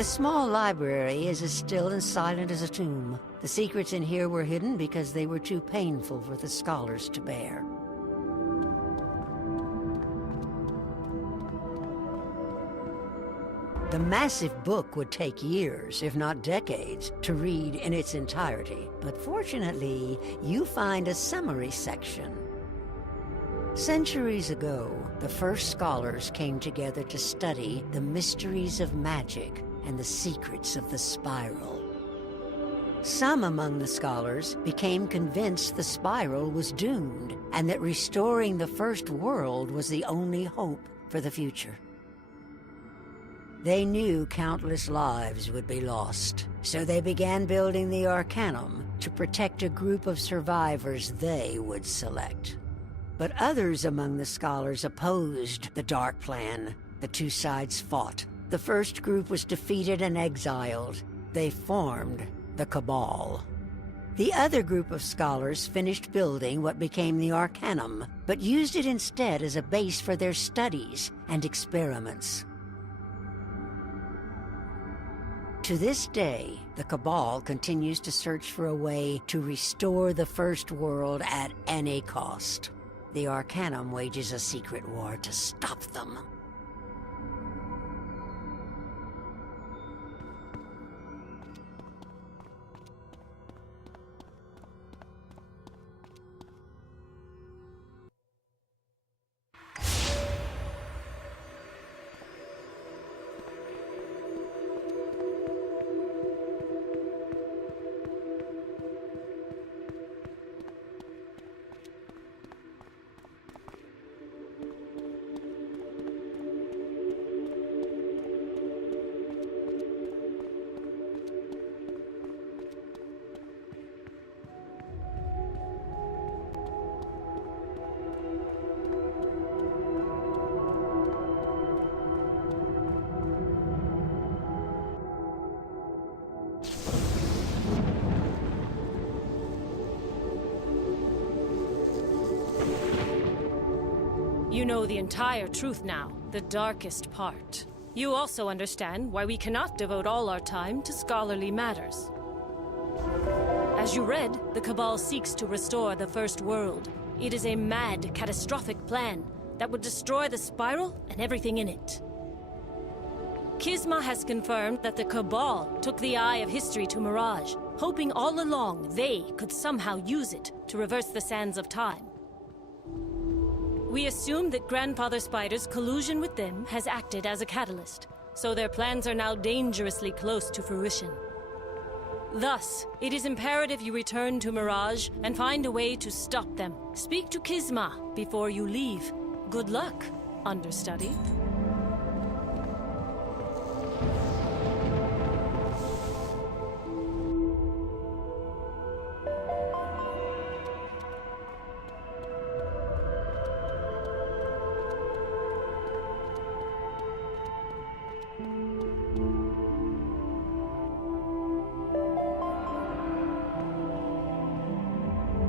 The small library is as still and silent as a tomb. The secrets in here were hidden because they were too painful for the scholars to bear. The massive book would take years, if not decades, to read in its entirety. But fortunately, you find a summary section. Centuries ago, the first scholars came together to study the mysteries of magic and the secrets of the spiral. Some among the scholars became convinced the spiral was doomed, and that restoring the first world was the only hope for the future. They knew countless lives would be lost, so they began building the Arcanum to protect a group of survivors they would select. But others among the scholars opposed the dark plan. The two sides fought. The first group was defeated and exiled. They formed the Cabal. The other group of scholars finished building what became the Arcanum, but used it instead as a base for their studies and experiments. To this day, the Cabal continues to search for a way to restore the First World at any cost. The Arcanum wages a secret war to stop them. You know the entire truth now, the darkest part. You also understand why we cannot devote all our time to scholarly matters. As you read, the Cabal seeks to restore the First World. It is a mad, catastrophic plan that would destroy the Spiral and everything in it. Kisma has confirmed that the Cabal took the Eye of History to Mirage, hoping all along they could somehow use it to reverse the sands of time. We assume that Grandfather Spider's collusion with them has acted as a catalyst, so their plans are now dangerously close to fruition. Thus, it is imperative you return to Mirage and find a way to stop them. Speak to Kisma before you leave. Good luck, understudy.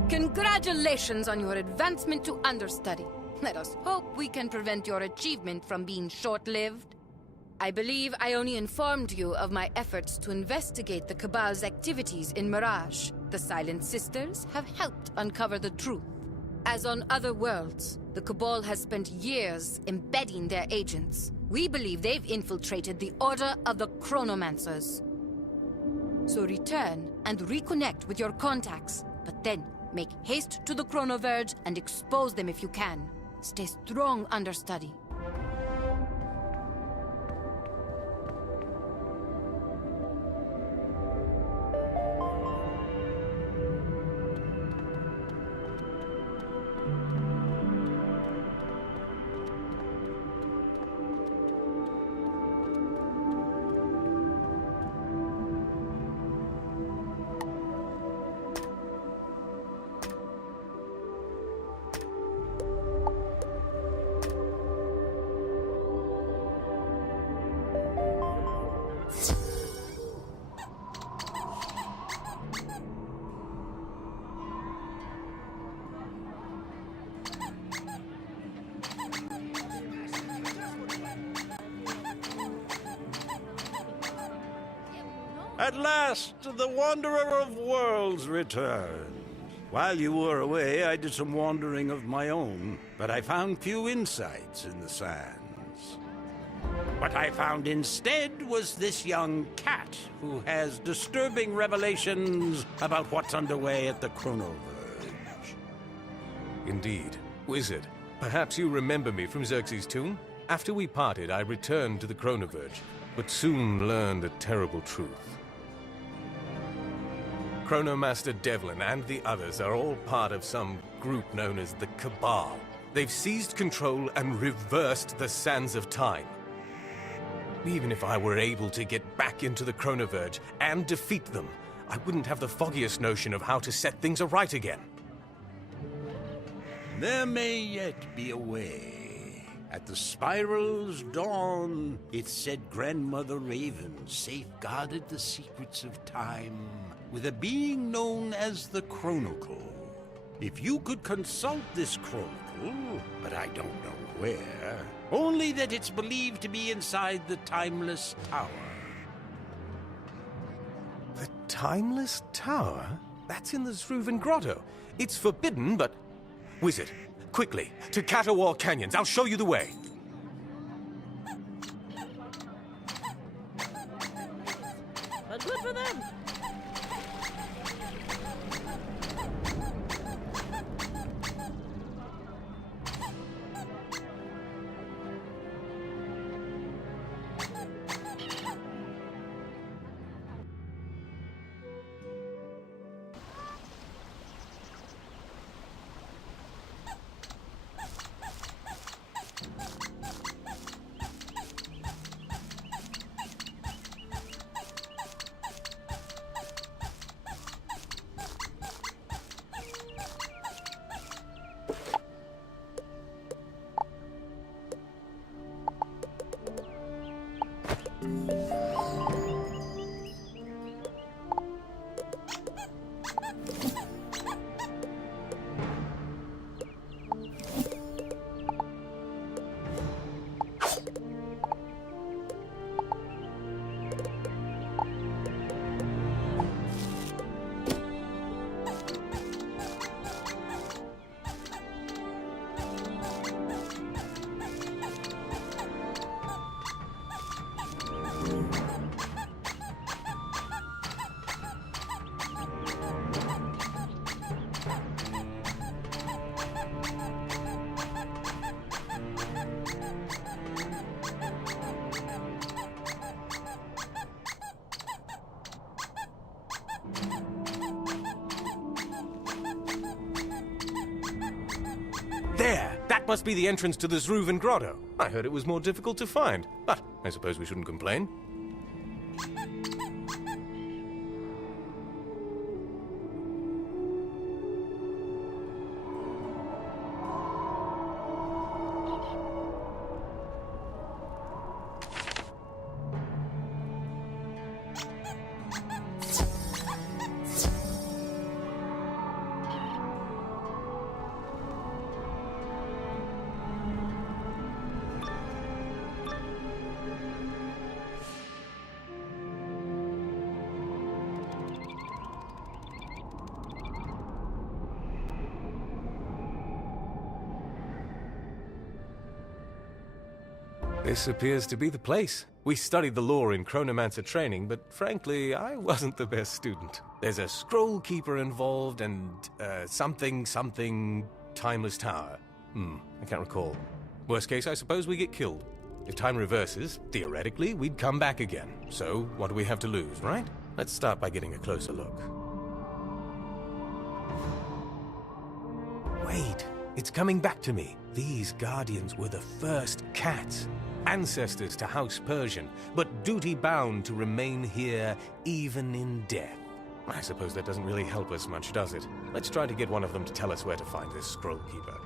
Congratulations on your advancement to understudy. Let us hope we can prevent your achievement from being short-lived. I believe I only informed you of my efforts to investigate the Cabal's activities in Mirage. The Silent Sisters have helped uncover the truth. As on other worlds, the Cabal has spent years embedding their agents. We believe they've infiltrated the Order of the Chronomancers. So return and reconnect with your contacts, but then make haste to the Chronoverge and expose them if you can. Stay strong, understudy. At last, the Wanderer of Worlds returned. While you were away, I did some wandering of my own, but I found few insights in the sands. What I found instead was this young cat who has disturbing revelations about what's underway at the Chronoverge. Indeed. Wizard, perhaps you remember me from Xerxes' tomb? After we parted, I returned to the Chronoverge, but soon learned a terrible truth. Chronomaster Devlin and the others are all part of some group known as the Cabal. They've seized control and reversed the sands of time. Even if I were able to get back into the Chronoverge and defeat them, I wouldn't have the foggiest notion of how to set things aright again. There may yet be a way. At the Spiral's dawn, it said Grandmother Raven safeguarded the secrets of time with a being known as the Chronicle. If you could consult this Chronicle, but I don't know where, only that it's believed to be inside the Timeless Tower. The Timeless Tower? That's in the Zruvan Grotto. It's forbidden, but... Wizard, quickly, to Catawar Canyons. I'll show you the way. But good for them. There! That must be the entrance to the Zruvan Grotto. I heard it was more difficult to find, but I suppose we shouldn't complain. This appears to be the place. We studied the lore in Chronomancer training, but frankly, I wasn't the best student. There's a scroll keeper involved and, something Timeless Tower. I can't recall. Worst case, I suppose we get killed. If time reverses, theoretically, we'd come back again. So, what do we have to lose, right? Let's start by getting a closer look. Wait, it's coming back to me. These Guardians were the first cats. Ancestors to House Persian, but duty-bound to remain here even in death. I suppose that doesn't really help us much, does it? Let's try to get one of them to tell us where to find this scroll keeper.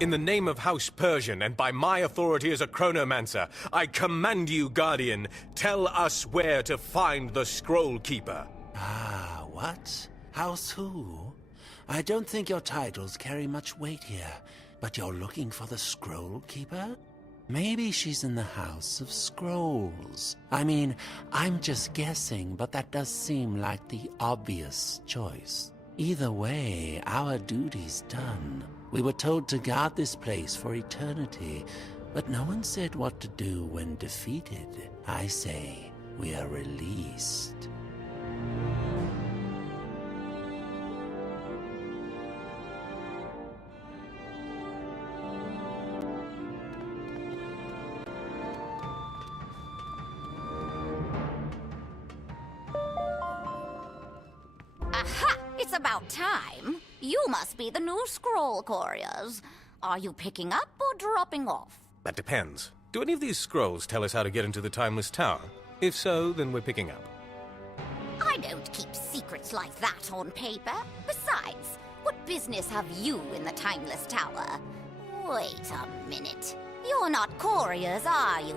In the name of House Persian, and by my authority as a chronomancer, I command you, Guardian, tell us where to find the Scroll Keeper. Ah, what? House who? I don't think your titles carry much weight here, but you're looking for the Scroll Keeper? Maybe she's in the House of Scrolls. I mean, I'm just guessing, but that does seem like the obvious choice. Either way, our duty's done. We were told to guard this place for eternity, but no one said what to do when defeated. I say, we are released. Aha! It's about time. You must be the new scroll couriers. Are you picking up or dropping off? That depends. Do any of these scrolls tell us how to get into the Timeless Tower? If so, then we're picking up. I don't keep secrets like that on paper. Besides, what business have you in the Timeless Tower? Wait a minute. You're not couriers, are you?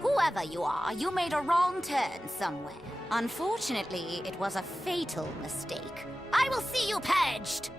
Whoever you are, you made a wrong turn somewhere. Unfortunately, it was a fatal mistake. I will see you purged!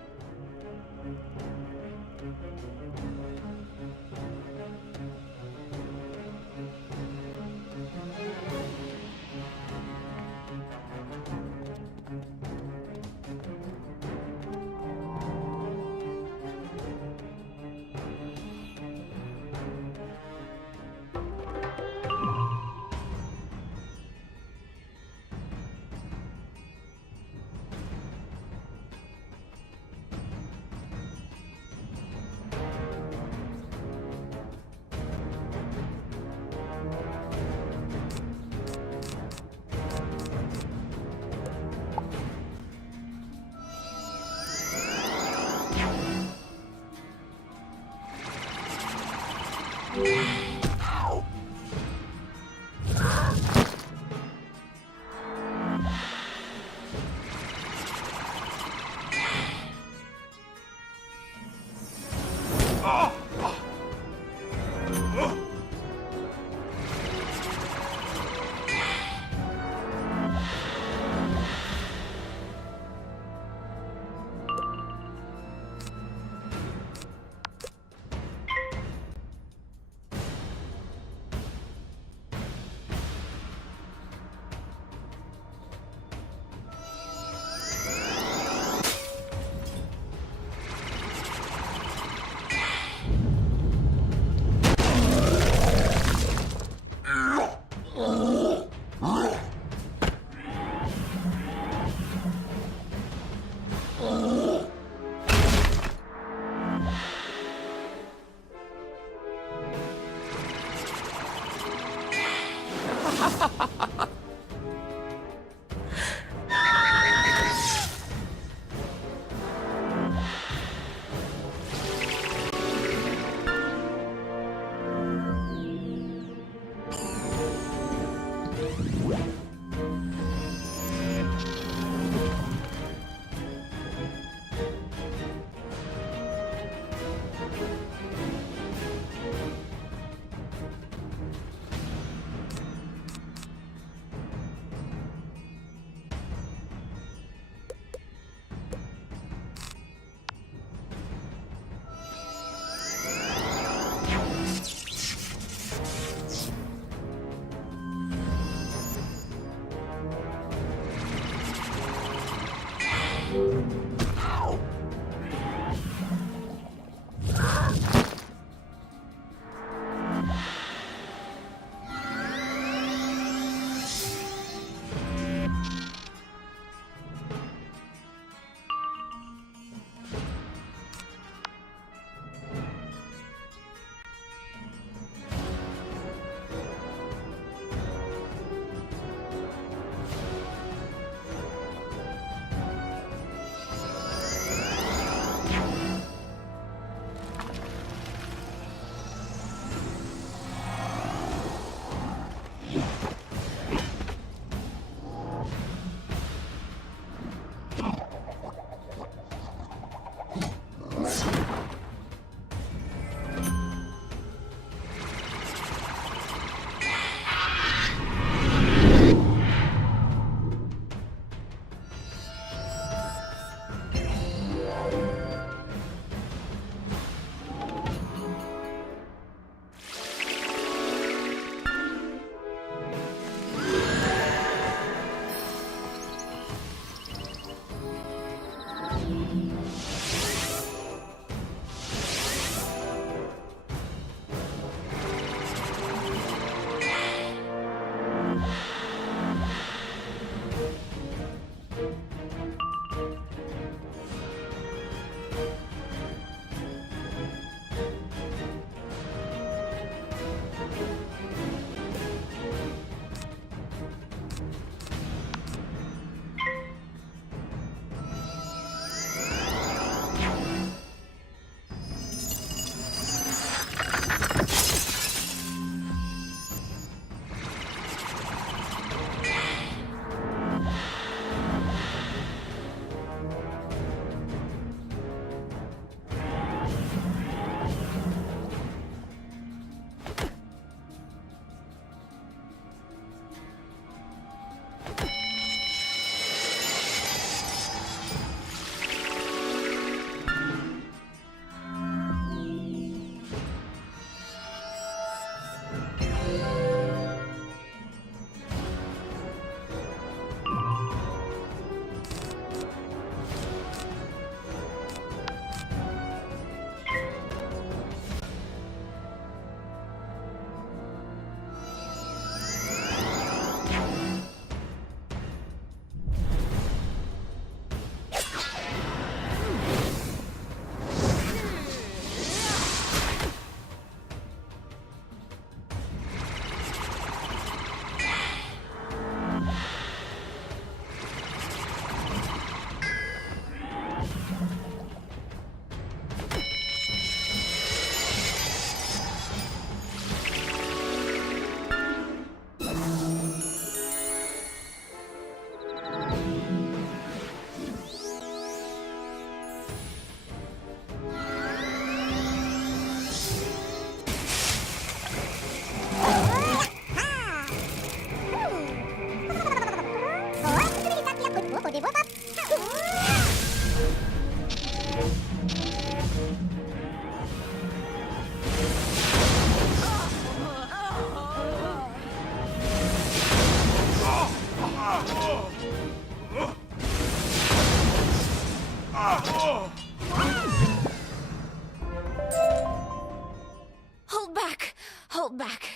Hold back.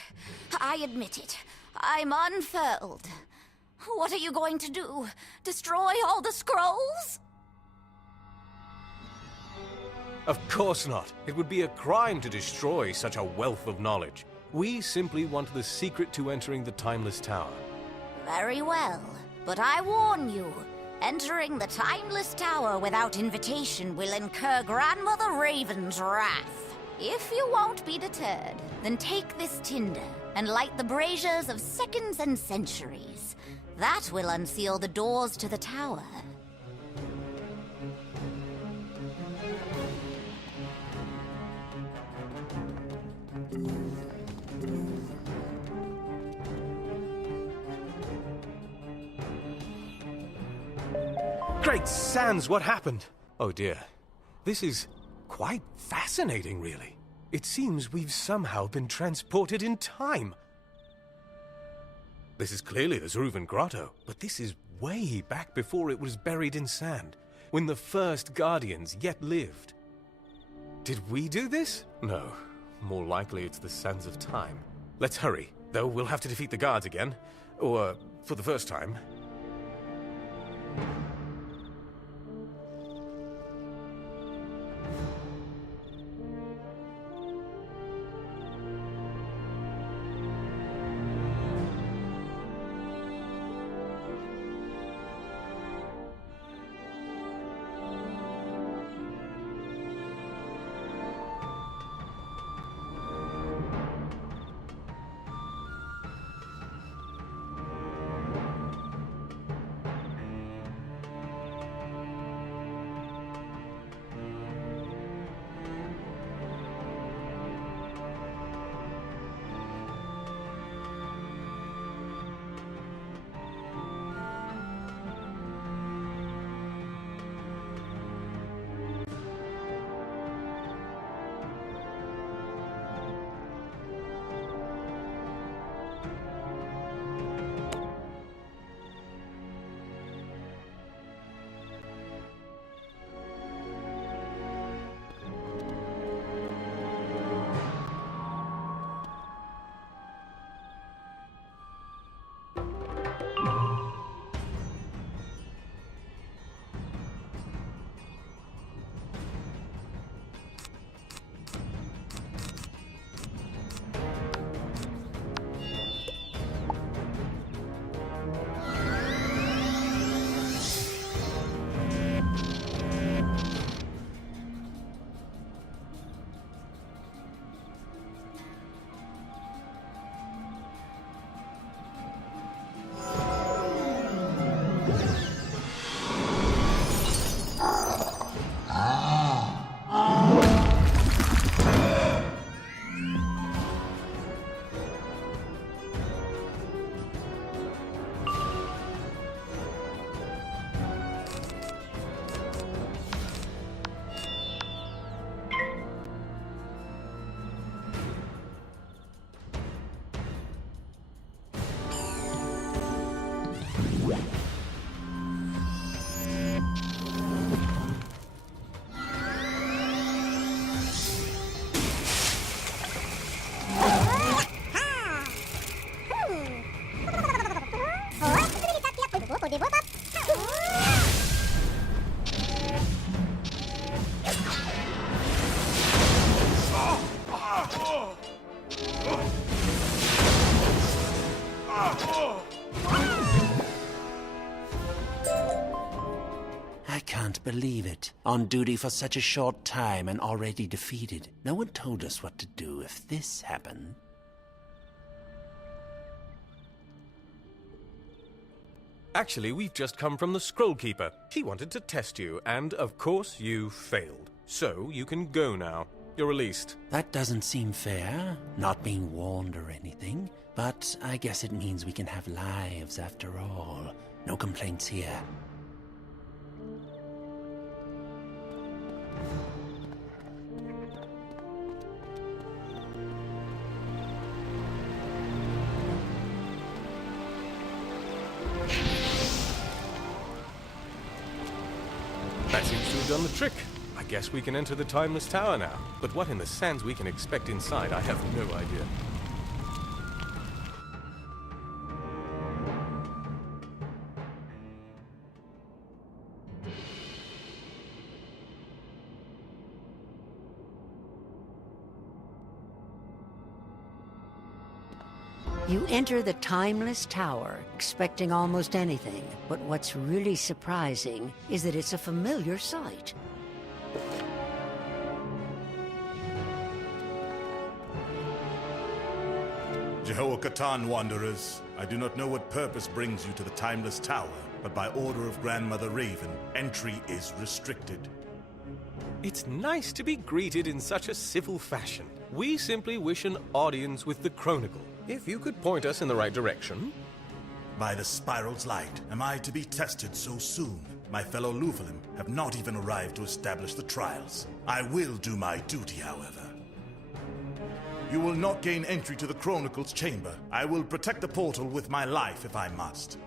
I admit it. I'm unfurled. What are you going to do? Destroy all the scrolls? Of course not. It would be a crime to destroy such a wealth of knowledge. We simply want the secret to entering the Timeless Tower. Very well. But I warn you, entering the Timeless Tower without invitation will incur Grandmother Raven's wrath. If you won't be deterred, then take this tinder and light the braziers of seconds and centuries. That will unseal the doors to the tower. Great Sans, what happened? Oh dear. This is quite fascinating, really. It seems we've somehow been transported in time. This is clearly the Zruvan Grotto, but this is way back before it was buried in sand. when the first Guardians yet lived. Did we do this? No. More likely it's the Sands of Time. Let's hurry, though we'll have to defeat the guards again. Or, for the first time. Believe it. On duty for such a short time and already defeated. No one told us what to do if this happened. Actually, we've just come from the Scroll Keeper. He wanted to test you, and of course you failed. So you can go now. You're released. That doesn't seem fair, not being warned or anything. But I guess it means we can have lives after all. No complaints here. That seems to have done the trick. I guess we can enter the Timeless Tower now. But what in the sands we can expect inside, I have no idea. You enter the Timeless Tower, expecting almost anything, but what's really surprising is that it's a familiar sight. Jehoiakatan wanderers, I do not know what purpose brings you to the Timeless Tower, but by order of Grandmother Raven, entry is restricted. It's nice to be greeted in such a civil fashion. We simply wish an audience with the Chronicle. If you could point us in the right direction. By the Spiral's light, am I to be tested so soon? My fellow Luvalim have not even arrived to establish the trials. I will do my duty, however. You will not gain entry to the Chronicle's chamber. I will protect the portal with my life if I must.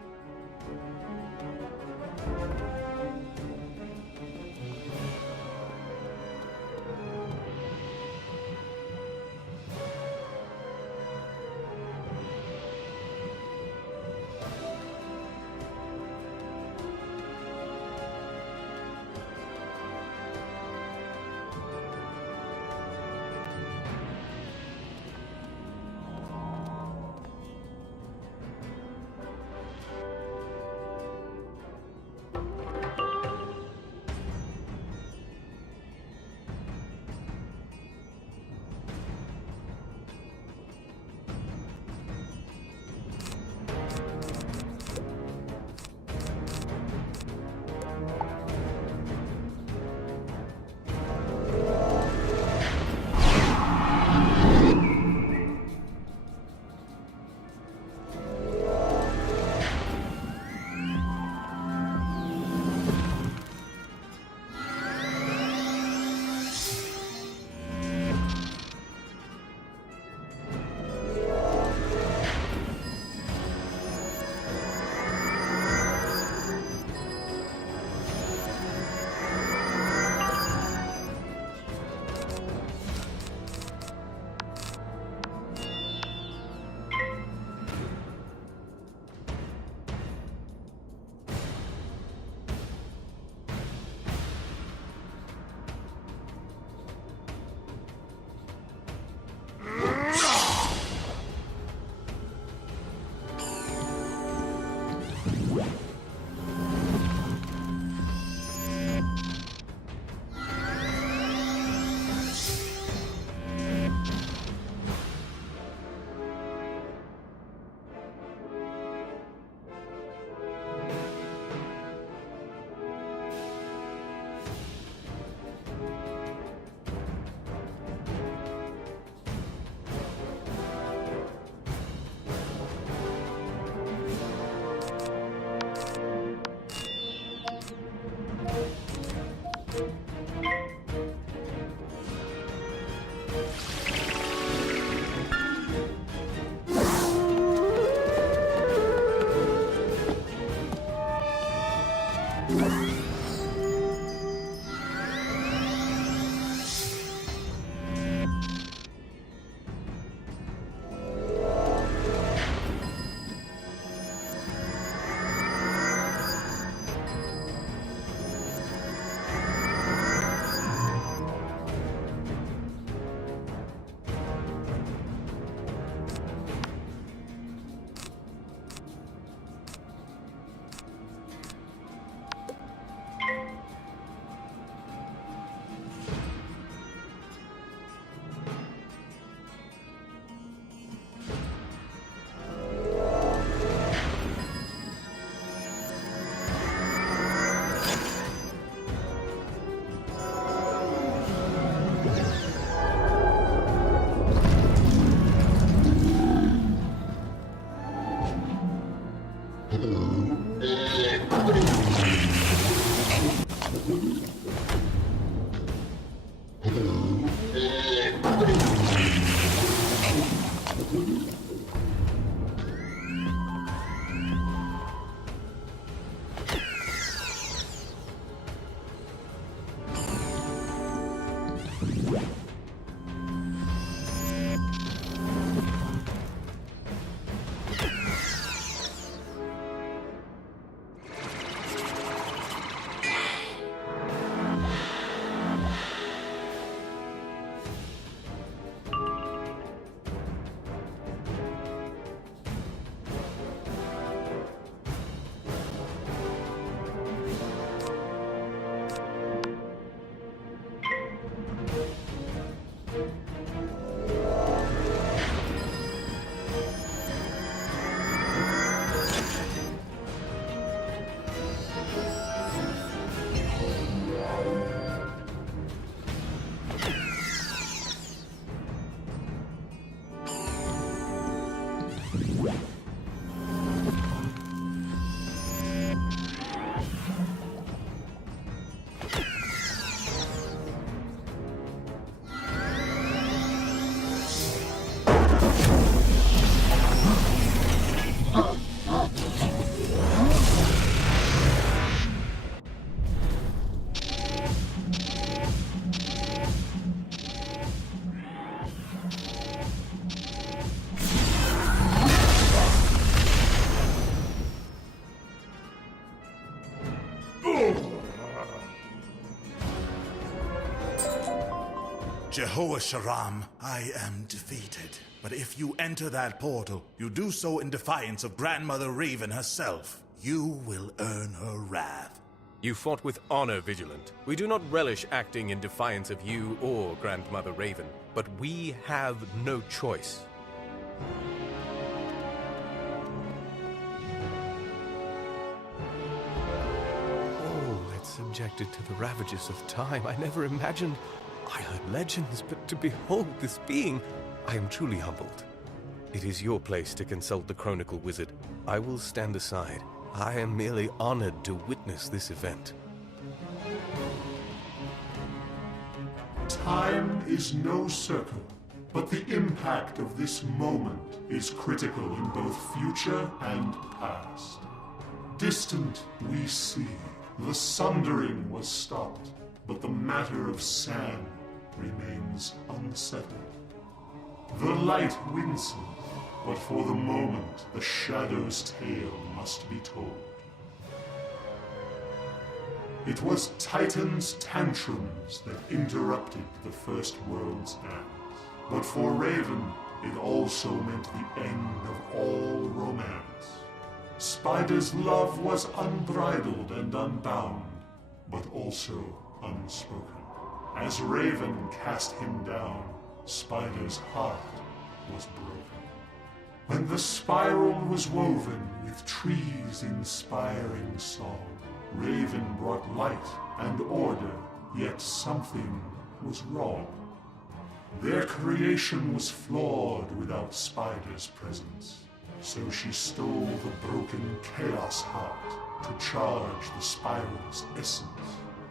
Jehovah Sharam, I am defeated. But if you enter that portal, you do so in defiance of Grandmother Raven herself. You will earn her wrath. You fought with honor, Vigilant. We do not relish acting in defiance of you or Grandmother Raven, but we have no choice. Subjected to the ravages of time. I never imagined. I heard legends, but to behold this being, I am truly humbled. It is your place to consult the Chronicle Wizard. I will stand aside. I am merely honored to witness this event. Time is no circle, but the impact of this moment is critical in both future and past. Distant we see. The sundering was stopped, but the matter of sand remains unsettled. The light winces, but for the moment the shadow's tale must be told. It was Titan's tantrums that interrupted the First World's dance, but for Raven it also meant the end of all romance. Spider's love was unbridled and unbound, but also unspoken. As Raven cast him down, Spider's heart was broken. When the spiral was woven with trees inspiring song, Raven brought light and order, yet something was wrong. Their creation was flawed without Spider's presence. So she stole the broken chaos heart to charge the spiral's essence.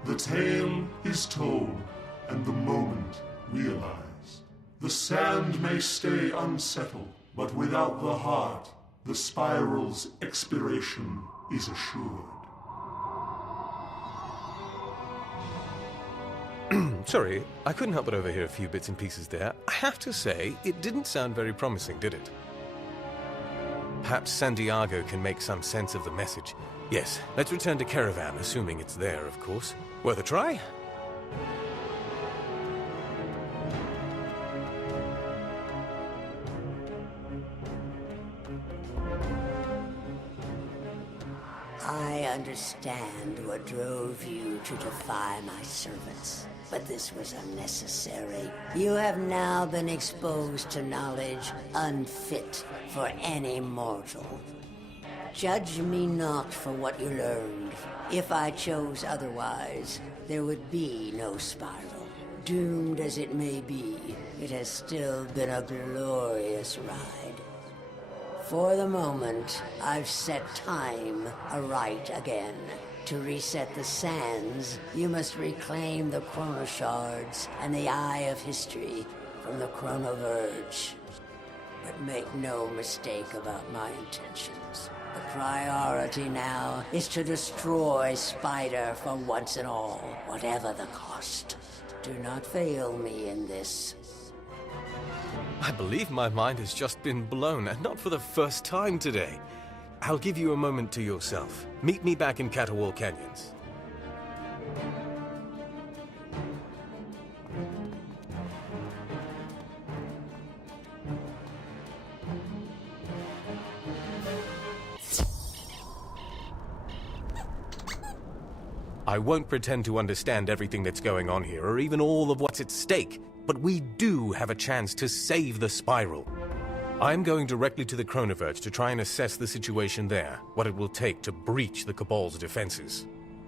The tale is told, and the moment realized. The sand may stay unsettled, but without the heart, the spiral's expiration is assured. Sorry, I couldn't help but overhear a few bits and pieces there. I have to say, it didn't sound very promising, did it? Perhaps Santiago can make some sense of the message. Yes, let's return to Caravan, assuming it's there, of course. Worth a try? I understand what drove you to defy my servants, but this was unnecessary. You have now been exposed to knowledge unfit for any mortal. Judge me not for what you learned. If I chose otherwise, there would be no spiral. Doomed as it may be, it has still been a glorious ride. For the moment, I've set time aright again. To reset the sands, you must reclaim the Chrono Shards and the Eye of History from the Chrono Verge. But make no mistake about my intentions. The priority now is to destroy Spider for once and all, whatever the cost. Do not fail me in this. I believe my mind has just been blown, and not for the first time today. I'll give you a moment to yourself. Meet me back in Caterwall Canyons. I won't pretend to understand everything that's going on here, or even all of what's at stake, but we do have a chance to save the Spiral. I'm going directly to the Chronoverge to try and assess the situation there, what it will take to breach the Cabal's defenses.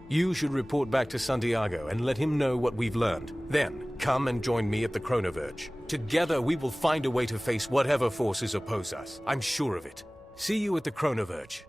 You should report back to Santiago and let him know what we've learned. Then, come and join me at the Chronoverge. Together, we will find a way to face whatever forces oppose us. I'm sure of it. See you at the Chronoverge.